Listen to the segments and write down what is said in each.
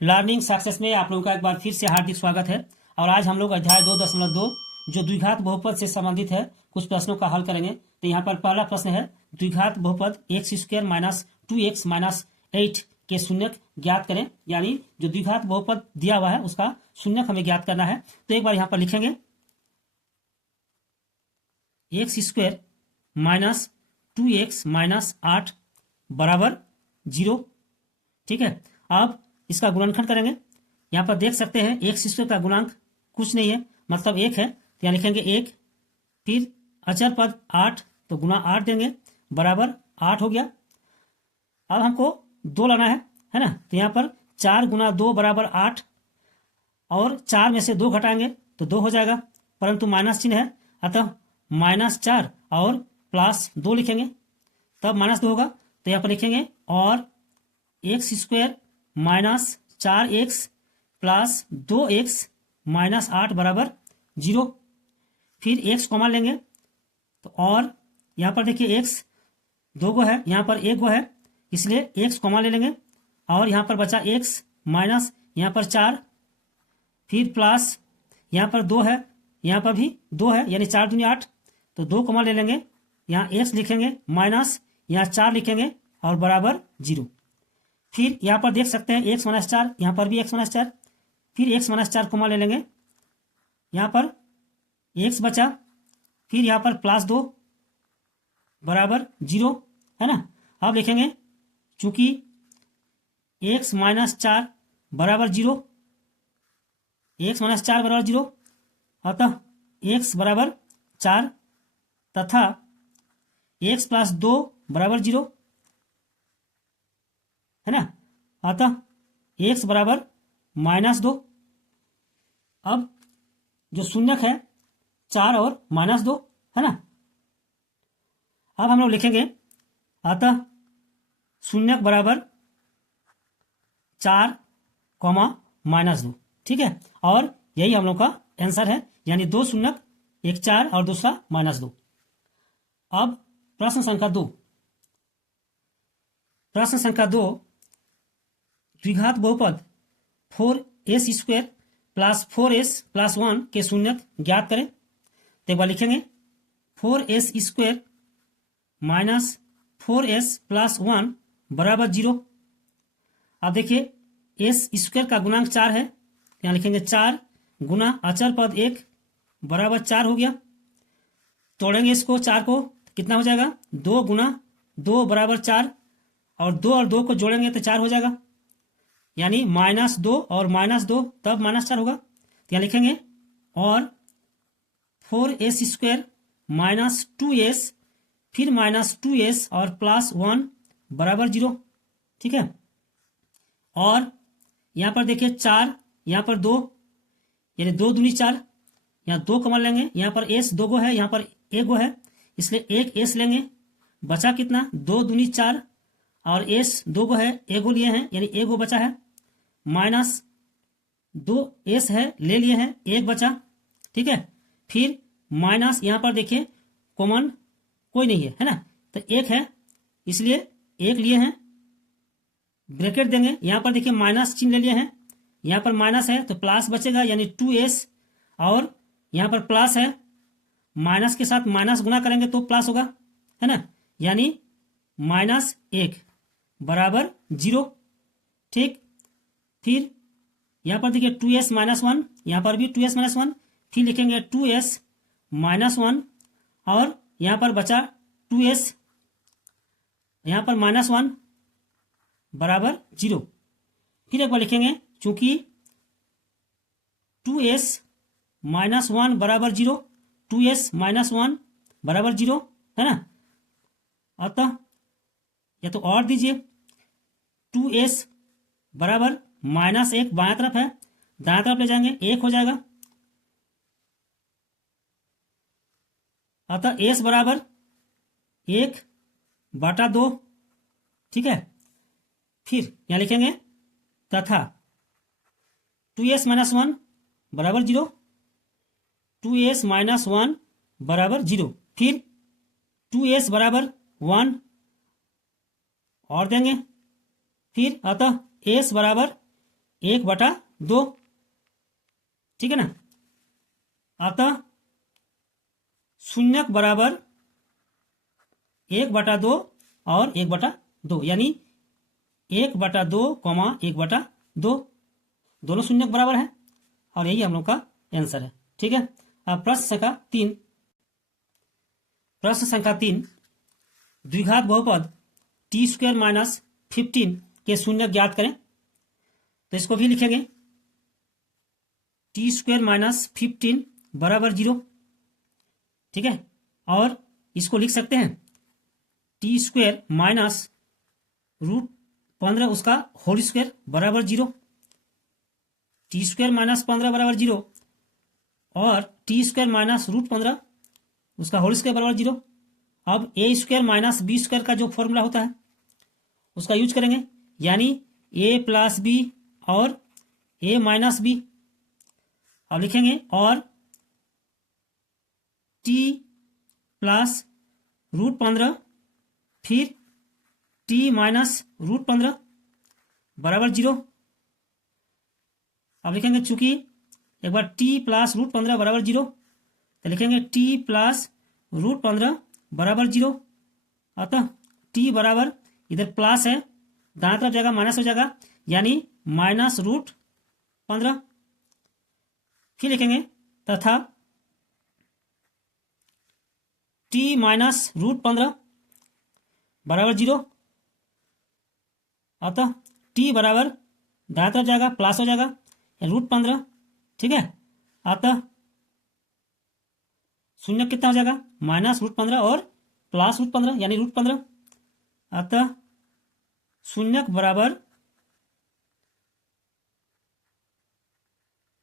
Learning success में आप लोगों का एक बार फिर से हार्दिक स्वागत है। और आज हम लोग अध्याय 2.2 जो द्विघात बहुपद से संबंधित है कुछ प्रश्नों का हल करेंगे। तो यहाँ पर पहला प्रश्न है द्विघात बहुपद x square minus 2x minus 8 के शून्यक ज्ञात करें। यानी जो द्विघात बहुपद दिया हुआ है उसका शून्यक हमें ज्ञात करना है। तो एक बार यहाँ पर लिखेंगे x square minus 2x minus 8 बराबर 0। ठीक है, अब इसका गुणनखंड करेंगे। यहाँ पर देख सकते हैं एक्स स्क्वायर का गुणांक कुछ नहीं है, मतलब 1 है। तो यहाँ लिखेंगे 1, फिर अचर पद 8, तो गुणा 8 देंगे, बराबर 8 हो गया। अब हमको 2 लाना है ना। तो यहाँ पर 4 गुना 2 बराबर 8, और 4 में से 2 घटाएंगे तो 2 हो जाएगा, परंतु माइनस चिन्ह है, अतः -4 और +2 लिखेंगे, तब -2 होगा। तो यहाँ पर लिखेंगे और x square minus 4x plus 2x minus 8 बराबर 0। फिर x कॉमन लेंगे, तो और यहाँ पर देखिए x 2 गो है, यहाँ पर 1 गो है, इसलिए x कॉमन ले लेंगे। और यहाँ पर बचा x माइनस यहाँ पर 4, फिर प्लस यहाँ पर 2 है, यहाँ पर भी 2 है, यानी 4 दूनी 8, तो 2 कॉमन ले लेंगे। यहाँ x लिखेंगे माइनस यहाँ 4 लिखेंगे और बराबर 0। फिर यहाँ पर देख सकते हैं x माइनस 4, यहाँ पर भी x माइनस 4, फिर x माइनस 4 कॉमन ले लेंगे, यहाँ पर x बचा, फिर यहाँ पर +2 बराबर 0 है ना। अब लिखेंगे चूंकि x माइनस 4 बराबर 0, x माइनस 4 बराबर 0, अतः x बराबर 4 तथा x प्लस 2 बराबर 0 है ना, अतः x बराबर -2। अब जो शून्यक है 4 और -2 है ना। अब हम लोग लिखेंगे अतः शून्यक बराबर 4, -2। ठीक है, और यही हम लोग का आंसर है, यानी 2 शून्यक, एक 4 और दूसरा -2। अब प्रश्न संख्या 2। प्रश्न संख्या 2 द्विघात बहुपद 4s square plus 4s plus 1 के शून्यक ज्ञात करें। तो एक बार लिखेंगे 4s square minus 4s plus 1 बराबर 0। अब देखिए s स्क्वायर का गुणांक 4 है, यहाँ लिखेंगे 4 गुना अचर पद 1 बराबर 4 हो गया। तोड़ेंगे इसको 4 को, कितना हो जाएगा, 2 गुना 2 बराबर 4, और 2 और 2 को जोड़ेंगे तो 4 हो जाएगा, यानी -2 और -2 तब -4 होगा। तो यहाँ लिखेंगे और 4s स्क्वायर माइनस 2s फिर -2s और +1 बराबर 0। ठीक है, और यहाँ पर देखिए 4, यहाँ पर 2, यानी 2 दूनी 4, यहाँ 2 कॉमन लेंगे, यहाँ पर s 2 गो है, यहाँ पर 1 गो है, इसलिए 1 s लेंगे, बचा कितना, 2 दूनी 4, और s 2 गो है, 1 गो लिए हैं, यानी 1 गो बचा है, -2s है, ले लिए हैं, 1 बचा। ठीक है, फिर माइनस यहाँ पर देखिए कॉमन कोई नहीं है ना, तो 1 है, इसलिए 1 लिए हैं, ब्रैकेट देंगे, यहाँ पर देखिए माइनस चिन्ह ले लिए हैं, यहाँ पर माइनस है तो प्लस बचेगा, यानी 2s, और यहाँ पर प्लस है, माइनस के साथ माइनस गुना करेंगे तो प्लस होगा, है ना, यानी -1 बराबर 0। ठीक, फिर यहाँ पर देखिए 2s -1, यहाँ पर भी 2s -1, फिर लिखेंगे 2s -1, और यहाँ पर बचा 2s, यहाँ पर -1 बराबर 0। फिर एक बार लिखेंगे चूंकि 2s -1 बराबर 0, 2s -1 बराबर 0 है ना, अतः या तो और दीजिए 2s बराबर -1 बाएं तरफ है, दाएं तरफ ले जाएंगे 1 हो जाएगा, अतः s बराबर 1/2। ठीक है, फिर यहाँ लिखेंगे तथा 2s -1 बराबर 0, 2s -1 बराबर 0, फिर 2s बराबर 1 और देंगे, फिर अतः s बराबर 1/2, ठीक है ना। अतः शून्यक बराबर 1/2 और 1/2, यानी 1/2, 1/2, दोनों शून्यक बराबर है और यही हम लोग का आंसर है, ठीक है। अब प्रश्न संख्या 3, द्विघात बहुपद t² - 15 के शून्यक ज्ञात करें। तो इसको भी लिखेंगे t² - 15 बराबर 0, ठीक है। और इसको लिख सकते हैं t² - √15 उसका होल स्क्वायर बराबर 0, t² - 15 बराबर 0 और t² - √15 उसका होल स्क्वायर बराबर 0। अब a² - b² का जो फॉर्मूला होता है उसका यूज करेंगे, यानी a + b और a - b। अब लिखेंगे और t + √15 फिर t - √15 बराबर 0। अब लिखेंगे चूंकि एक बार t + √15 बराबर 0, तो लिखेंगे t + √15 बराबर 0। अतः t बराबर, इधर प्लस है, दाएं तरफ जाएगा माइनस हो जाएगा, यानी -√15। फिर लिखेंगे तथा t - √15 बराबर 0। अतः t बराबर दाएं तरफ जाएगा प्लस हो जाएगा √15, ठीक है। अतः शून्य कितना हो जाएगा -√15 और +√15 यानी √15। अतः शून्यक बराबर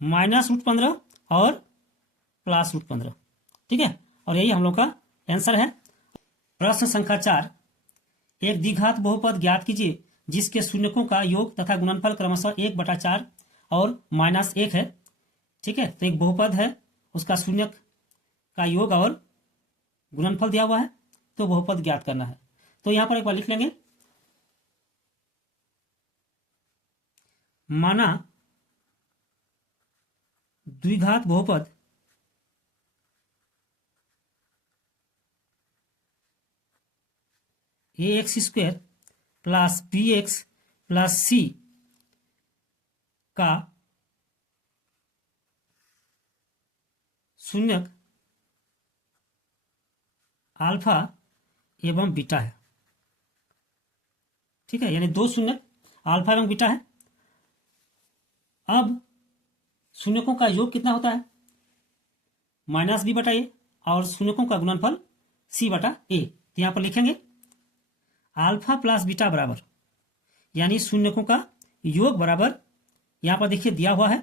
-√15 और +√15, ठीक है। और यही हम लोग का आंसर है। प्रश्न संख्या 4, एक द्विघात बहुपद ज्ञात कीजिए जिसके शून्यकों का योग तथा गुणनफल क्रमशः 1/4 और -1 है, ठीक है। तो एक बहुपद है, उसका शून्यक का योग और गुणनफल दिया हुआ है, तो बहुपद ज्ञात करना है। तो यहां पर एक बार लिख लेंगे, माना द्विघात बहुपद ax² + bx + c का शून्यक अल्फा एवं बीटा है, ठीक है। यानी दो शून्यक अल्फा एवं बीटा है। अब शून्यकों का योग कितना होता है -b/a और शून्यकों का गुणनफल c/a। तो यहां पर लिखेंगे अल्फा + बीटा बराबर, यानी शून्यकों का योग बराबर, यहां पर देखिए दिया हुआ है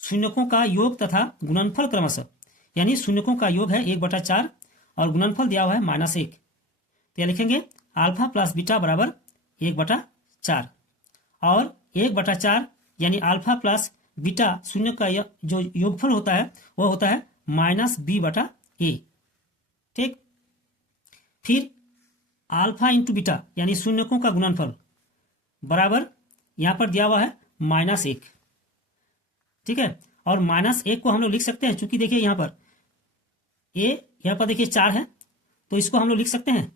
शून्यकों का योग तथा गुणनफल क्रमशः, यानी शून्यकों का योग है 1/4 और गुणनफल दिया हुआ है -1। तो यह लिखेंगे अल्फा + बीटा बराबर 1/4 और 1/4 यानी अल्फा + बीटा शून्य का जो योगफल होता है वह होता है -b/a, ठीक। फिर अल्फा × बीटा यानी शून्यकों का गुणनफल बराबर, यहां पर दिया हुआ है -1, ठीक है। और -1 को हम लोग लिख सकते हैं, चूंकि देखिए यहां पर a, यहां पर देखिए 4 है, तो इसको हम लोग लिख सकते हैं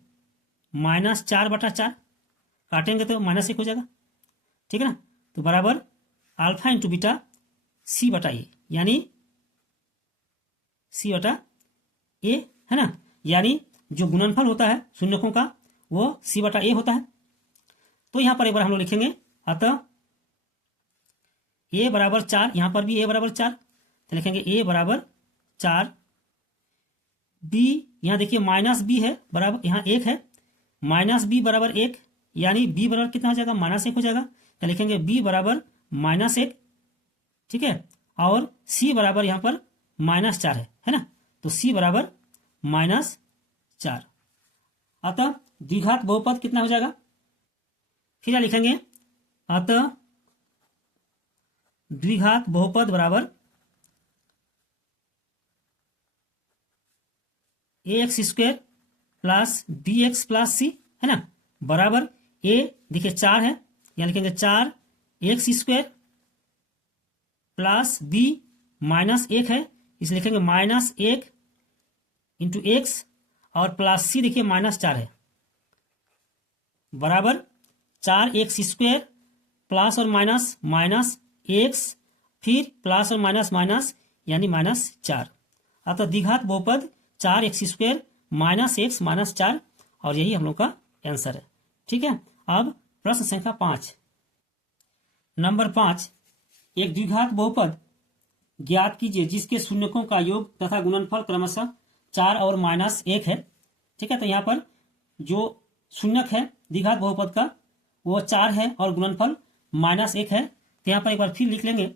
-4/4, काटेंगे तो -1 हो जाएगा, ठीक है ना। तो बराबर अल्फा × बीटा c/a, यानी c/a है ना, यानी जो गुणनफल होता है शून्यकों का वो c/a होता है। तो यहां पर एक बार हम लोग लिखेंगे, अतः a बराबर 4, यहां पर भी a बराबर 4, तो लिखेंगे a बराबर 4, b यहां देखिए -b है बराबर, यहां 1 है, -b बराबर 1, यानी b बराबर कितना हो जाएगा -1 हो जाएगा, तो लिखेंगे b बराबर -1, ठीक है। और c बराबर यहां पर -4 है ना, तो c बराबर -4। अतः द्विघात बहुपद कितना हो जाएगा, फिर लिखेंगे अतः द्विघात बहुपद बराबर ax² + bx + c, है ना, बराबर a देखिए 4 है, यहाँ लिखेंगे 4 x square plus b minus 1 है, इसलिए लिखेंगे माइनस 1 इंटू एक्स, और प्लस सी देखिए -4 है, बराबर 4 एक्स स्क्वायर प्लस और माइनस माइनस एक्स, फिर प्लस और माइनस माइनस यानी -4। अतः द्विघात बहुपद 4 x square minus x minus 4, और यही हम लोग का आंसर है। ठीक है। अब प्रश्न संख्या 5, नंबर 5, एक द्विघात बहुपद ज्ञात कीजिए जिसके शून्यकों का योग तथा गुणनफल क्रमशः 4 और -1 है। ठीक है। तो यहाँ पर जो शून्यक है द्विघात बहुपद का वो 4 है और गुणनफल -1 है। तो यहाँ पर एक बार फिर लिख लेंगे,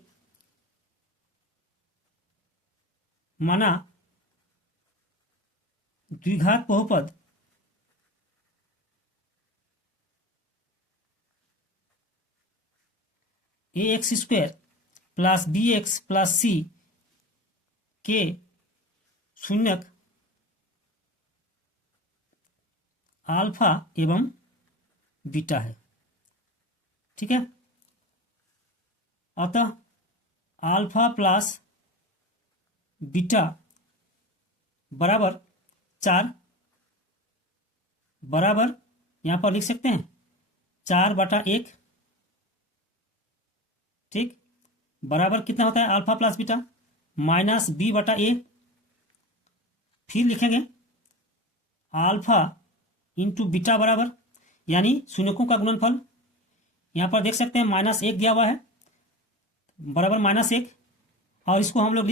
माना द्विघात बहुपद a x square plus b x plus c के शून्यक अल्फा एवं बीटा है। ठीक है। अतः अल्फा प्लस बीटा बराबर 4, बराबर यहां पर लिख सकते हैं 4/1। ठीक, बराबर कितना होता है अल्फा प्लस बीटा -b/a। फिर लिखेंगे अल्फा इंटू बीटा बराबर, यानी शून्यकों का गुणनफल, यहां पर देख सकते हैं -1 दिया हुआ है, बराबर -1, और इसको हम लोग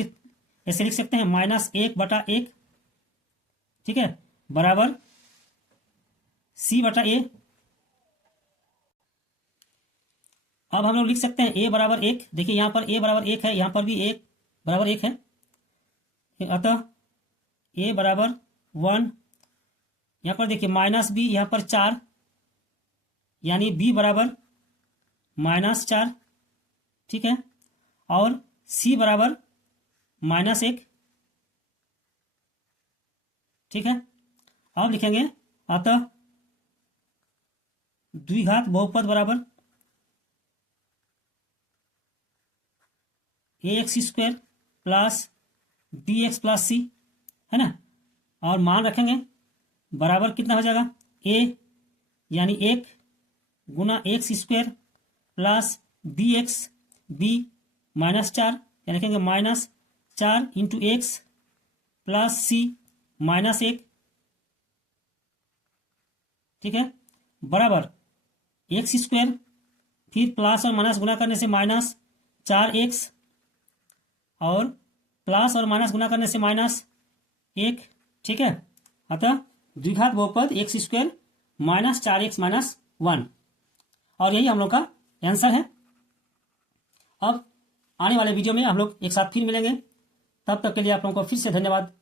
ऐसे लिख सकते हैं -1/1। ठीक है, बराबर c/a। अब हम लोग लिख सकते हैं a बराबर 1। देखिए यहां पर a बराबर 1 है, यहां पर भी 1 बराबर 1 है, अतः a बराबर 1। यहां पर देखिए -b, यहां पर 4, यानी b बराबर -4। ठीक है, और c बराबर -1। ठीक है, अब लिखेंगे अतः द्विघात बहुपद बराबर a x square plus b x plus c, है ना, और मान रखेंगे बराबर कितना हो जाएगा a, यानी 1 गुना x square plus b x, b -4, यानी लिखेंगे -4 इंटू एक्स प्लस सी -1। ठीक है, बराबर एक्स स्क्वायर, फिर प्लस और माइनस गुना करने से -4x, और प्लस और माइनस गुना करने से -1। ठीक है, अतः द्विघात बहुपद एक्स स्क्वायर -4x -1, और यही हम लोग का आंसर है। अब आने वाले वीडियो में हम लोग एक साथ फिर मिलेंगे, तब तक के लिए आप लोगों को फिर से धन्यवाद।